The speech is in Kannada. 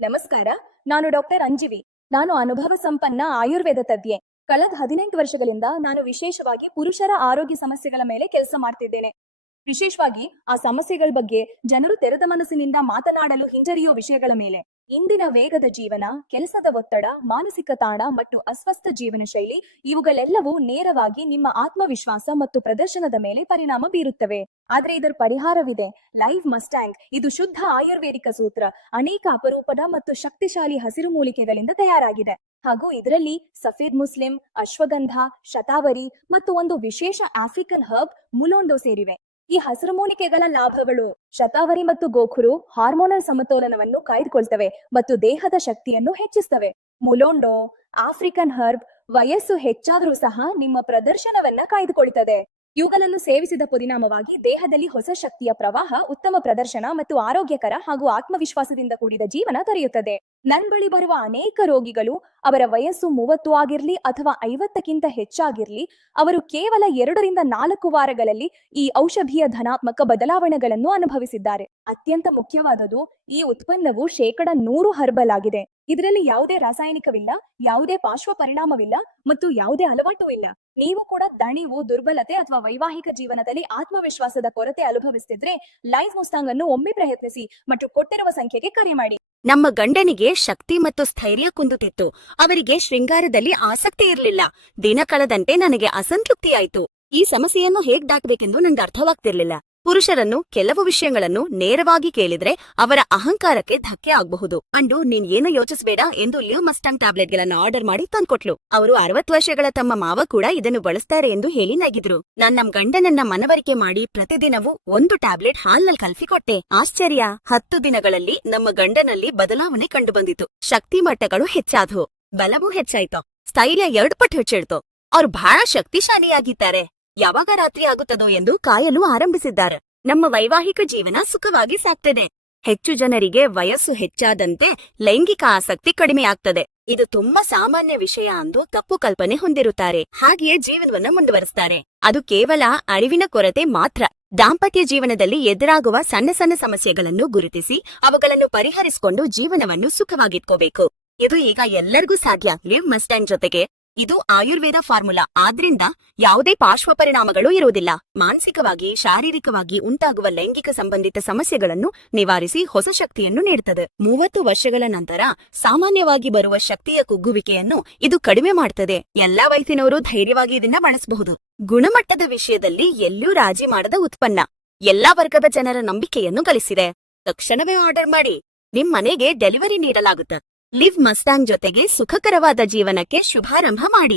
ನಮಸ್ಕಾರ. ನಾನು ಡಾಕ್ಟರ್ ಅಂಜಿವಿ. ನಾನು ಅನುಭವ ಸಂಪನ್ನ ಆಯುರ್ವೇದ ತಜ್ಞೆ. ಕಳೆದ 18 ವರ್ಷಗಳಿಂದ ನಾನು ವಿಶೇಷವಾಗಿ ಪುರುಷರ ಆರೋಗ್ಯ ಸಮಸ್ಯೆಗಳ ಮೇಲೆ ಕೆಲಸ ಮಾಡ್ತಿದ್ದೇನೆ. ವಿಶೇಷವಾಗಿ ಆ ಸಮಸ್ಯೆಗಳ ಬಗ್ಗೆ ಜನರು ತೆರೆದ ಮನಸ್ಸಿನಿಂದ ಮಾತನಾಡಲು ಹಿಂಜರಿಯೋ ವಿಷಯಗಳ ಮೇಲೆ. ಇಂದಿನ ವೇಗದ ಜೀವನ, ಕೆಲಸದ ಒತ್ತಡ, ಮಾನಸಿಕ ತಾಣ ಮತ್ತು ಅಸ್ವಸ್ಥ ಜೀವನ ಶೈಲಿ ಇವುಗಳೆಲ್ಲವೂ ನೇರವಾಗಿ ನಿಮ್ಮ ಆತ್ಮವಿಶ್ವಾಸ ಮತ್ತು ಪ್ರದರ್ಶನದ ಮೇಲೆ ಪರಿಣಾಮ ಬೀರುತ್ತವೆ. ಆದ್ರೆ ಇದರ ಪರಿಹಾರವಿದೆ. ಲೈವ್ ಮಸ್ಟ್ಯಾಂಗ್ ಇದು ಶುದ್ಧ ಆಯುರ್ವೇದಿಕ ಸೂತ್ರ. ಅನೇಕ ಅಪರೂಪದ ಮತ್ತು ಶಕ್ತಿಶಾಲಿ ಹಸಿರು ಮೂಲಿಕೆಗಳಿಂದ ತಯಾರಾಗಿದೆ. ಹಾಗೂ ಇದರಲ್ಲಿ ಸಫೇದ್ ಮುಸ್ಲಿಂ, ಅಶ್ವಗಂಧ, ಶತಾವರಿ ಮತ್ತು ಒಂದು ವಿಶೇಷ ಆಫ್ರಿಕನ್ ಹರ್ಬ್ ಮುಲೋಂಡೋ ಸೇರಿವೆ. ಈ ಹಸಿರು ಮೂಲಿಕೆಗಳ ಲಾಭಗಳು: ಶತಾವರಿ ಮತ್ತು ಗೋಖುರು ಹಾರ್ಮೋನಲ್ ಸಮತೋಲನವನ್ನು ಕಾಯ್ದುಕೊಳ್ತವೆ ಮತ್ತು ದೇಹದ ಶಕ್ತಿಯನ್ನು ಹೆಚ್ಚಿಸ್ತವೆ. ಮುಲೋಂಡೋ, ಆಫ್ರಿಕನ್ ಹರ್ಬ್ ವಯಸ್ಸು ಹೆಚ್ಚಾದರೂ ಸಹ ನಿಮ್ಮ ಪ್ರದರ್ಶನವನ್ನ ಕಾಯ್ದುಕೊಳ್ತದೆ. ಇವುಗಳನ್ನು ಸೇವಿಸಿದ ಪರಿಣಾಮವಾಗಿ ದೇಹದಲ್ಲಿ ಹೊಸ ಶಕ್ತಿಯ ಪ್ರವಾಹ, ಉತ್ತಮ ಪ್ರದರ್ಶನ ಮತ್ತು ಆರೋಗ್ಯಕರ ಹಾಗೂ ಆತ್ಮವಿಶ್ವಾಸದಿಂದ ಕೂಡಿದ ಜೀವನ ದೊರೆಯುತ್ತದೆ. ನನ್ ಬಳಿ ಬರುವ ಅನೇಕ ರೋಗಿಗಳು ಅವರ ವಯಸ್ಸು 30 ಆಗಿರ್ಲಿ ಅಥವಾ 50ಕ್ಕಿಂತ ಹೆಚ್ಚಾಗಿರ್ಲಿ, ಅವರು ಕೇವಲ 2 ರಿಂದ 4 ವಾರಗಳಲ್ಲಿ ಈ ಔಷಧೀಯ ಧನಾತ್ಮಕ ಬದಲಾವಣೆಗಳನ್ನು ಅನುಭವಿಸಿದ್ದಾರೆ. ಅತ್ಯಂತ ಮುಖ್ಯವಾದದ್ದು, ಈ ಉತ್ಪನ್ನವು 100% ಹರ್ಬಲ್ ಆಗಿದೆ. ಇದರಲ್ಲಿ ಯಾವುದೇ ರಾಸಾಯನಿಕವಿಲ್ಲ, ಯಾವುದೇ ಪಾರ್ಶ್ವ ಪರಿಣಾಮವಿಲ್ಲ ಮತ್ತು ಯಾವುದೇ ಅಲವಾಟು ಇಲ್ಲ. ನೀವು ಕೂಡ ದಣಿವು, ದುರ್ಬಲತೆ ಅಥವಾ ವೈವಾಹಿಕ ಜೀವನದಲ್ಲಿ ಆತ್ಮವಿಶ್ವಾಸದ ಕೊರತೆ ಅನುಭವಿಸುತ್ತಿದ್ರೆ ಲೈವ್ ಮುಸ್ತಾಂಗ್ ಅನ್ನು ಒಮ್ಮೆ ಪ್ರಯತ್ನಿಸಿ ಮತ್ತು ಕೊಟ್ಟಿರುವ ಸಂಖ್ಯೆಗೆ ಕರೆ ಮಾಡಿ. ನಮ್ಮ ಗಂಡನಿಗೆ ಶಕ್ತಿ ಮತ್ತು ಸ್ಥೈರ್ಯ ಕುಂದುತ್ತಿತ್ತು. ಅವರಿಗೆ ಶೃಂಗಾರದಲ್ಲಿ ಆಸಕ್ತಿ ಇರಲಿಲ್ಲ. ದಿನ ಕಳೆದಂತೆ ನನಗೆ ಅಸಂತೃಪ್ತಿಯಾಯಿತು. ಈ ಸಮಸ್ಯೆಯನ್ನು ಹೇಗ್ ದಾಟಬೇಕೆಂದು ನನಗೆ ಅರ್ಥವಾಗ್ತಿರ್ಲಿಲ್ಲ. ಪುರುಷರನ್ನು ಕೆಲವು ವಿಷಯಗಳನ್ನು ನೇರವಾಗಿ ಕೇಳಿದ್ರೆ ಅವರ ಅಹಂಕಾರಕ್ಕೆ ಧಕ್ಕೆ ಆಗಬಹುದು. ಅಂಡು ನೀನ್ ಏನು ಯೋಚಿಸಬೇಡ ಎಂದು ಲಿವ್ ಮಸ್ಟಾಂಗ್ ಟ್ಯಾಬ್ಲೆಟ್ ಗಳನ್ನ ಆರ್ಡರ್ ಮಾಡಿ ತಂದ್ಕೊಟ್ಲು. ಅವರು 60 ವರ್ಷಗಳ ತಮ್ಮ ಮಾವ ಕೂಡ ಇದನ್ನು ಬಳಸ್ತಾರೆ ಎಂದು ಹೇಳಿ ನಗಿದ್ರು. ನಾನ್ ನಮ್ ಗಂಡನನ್ನ ಮನವರಿಕೆ ಮಾಡಿ ಪ್ರತಿದಿನವೂ 1 ಟ್ಯಾಬ್ಲೆಟ್ ಹಾಲ್ನಲ್ಲಿ ಕಲ್ಸಿ ಕೊಟ್ಟೆ. ಆಶ್ಚರ್ಯ, 10 ದಿನಗಳಲ್ಲಿ ನಮ್ಮ ಗಂಡನಲ್ಲಿ ಬದಲಾವಣೆ ಕಂಡು ಬಂದಿತು. ಶಕ್ತಿ ಮಟ್ಟಗಳು ಹೆಚ್ಚಾದ್ವು, ಬಲವೂ ಹೆಚ್ಚಾಯ್ತು, ಸ್ಥೈರ್ಯ 2 ಪಟ್ಟು ಹೆಚ್ಚಿಡ್ತು. ಅವ್ರು ಬಹಳ ಶಕ್ತಿಶಾಲಿಯಾಗಿದ್ದಾರೆ. ಯಾವಾಗ ರಾತ್ರಿ ಆಗುತ್ತದೋ ಎಂದು ಕಾಯಲು ಆರಂಭಿಸಿದ್ದಾರೆ. ನಮ್ಮ ವೈವಾಹಿಕ ಜೀವನ ಸುಖವಾಗಿ ಸಾಗ್ತದೆ. ಹೆಚ್ಚು ಜನರಿಗೆ ವಯಸ್ಸು ಹೆಚ್ಚಾದಂತೆ ಲೈಂಗಿಕ ಆಸಕ್ತಿ ಕಡಿಮೆಯಾಗ್ತದೆ. ಇದು ತುಂಬಾ ಸಾಮಾನ್ಯ ವಿಷಯ ಎಂದು ತಪ್ಪು ಕಲ್ಪನೆ ಹೊಂದಿರುತ್ತಾರೆ. ಹಾಗೆಯೇ ಜೀವನವನ್ನ ಮುಂದುವರಿಸ್ತಾರೆ. ಅದು ಕೇವಲ ಅರಿವಿನ ಕೊರತೆ ಮಾತ್ರ. ದಾಂಪತ್ಯ ಜೀವನದಲ್ಲಿ ಎದುರಾಗುವ ಸಣ್ಣ ಸಣ್ಣ ಸಮಸ್ಯೆಗಳನ್ನು ಗುರುತಿಸಿ ಅವುಗಳನ್ನು ಪರಿಹರಿಸಿಕೊಂಡು ಜೀವನವನ್ನು ಸುಖವಾಗಿಟ್ಕೋಬೇಕು. ಇದು ಈಗ ಎಲ್ಲರಿಗೂ ಸಾಧ್ಯ. ಲಿವ್ ಮಸ್ಟ್ಯಾಂಗ್ ಜೊತೆಗೆ ಇದು ಆಯುರ್ವೇದ ಫಾರ್ಮುಲಾ. ಆದ್ರಿಂದ ಯಾವುದೇ ಪಾರ್ಶ್ವ ಪರಿಣಾಮಗಳು ಇರುವುದಿಲ್ಲ. ಮಾನಸಿಕವಾಗಿ, ಶಾರೀರಿಕವಾಗಿ ಉಂಟಾಗುವ ಲೈಂಗಿಕ ಸಂಬಂಧಿತ ಸಮಸ್ಯೆಗಳನ್ನು ನಿವಾರಿಸಿ ಹೊಸ ಶಕ್ತಿಯನ್ನು ನೀಡುತ್ತದೆ. 30 ವರ್ಷಗಳ ನಂತರ ಸಾಮಾನ್ಯವಾಗಿ ಬರುವ ಶಕ್ತಿಯ ಕುಗ್ಗುವಿಕೆಯನ್ನು ಇದು ಕಡಿಮೆ ಮಾಡ್ತದೆ. ಎಲ್ಲಾ ವಯಸ್ಸಿನವರು ಧೈರ್ಯವಾಗಿ ಇದನ್ನ ಬಳಸಬಹುದು. ಗುಣಮಟ್ಟದ ವಿಷಯದಲ್ಲಿ ಎಲ್ಲೂ ರಾಜಿ ಮಾಡದ ಉತ್ಪನ್ನ ಎಲ್ಲಾ ವರ್ಗದ ಜನರ ನಂಬಿಕೆಯನ್ನು ಗಳಿಸಿದೆ. ತಕ್ಷಣವೇ ಆರ್ಡರ್ ಮಾಡಿ, ನಿಮ್ ಮನೆಗೆ ಡೆಲಿವರಿ ನೀಡಲಾಗುತ್ತೆ. ಲಿವ್ ಮಸ್ಟಾಂಗ್ ಜೊತೆಗೆ ಸುಖಕರವಾದ ಜೀವನಕ್ಕೆ ಶುಭಾರಂಭ ಮಾಡಿ.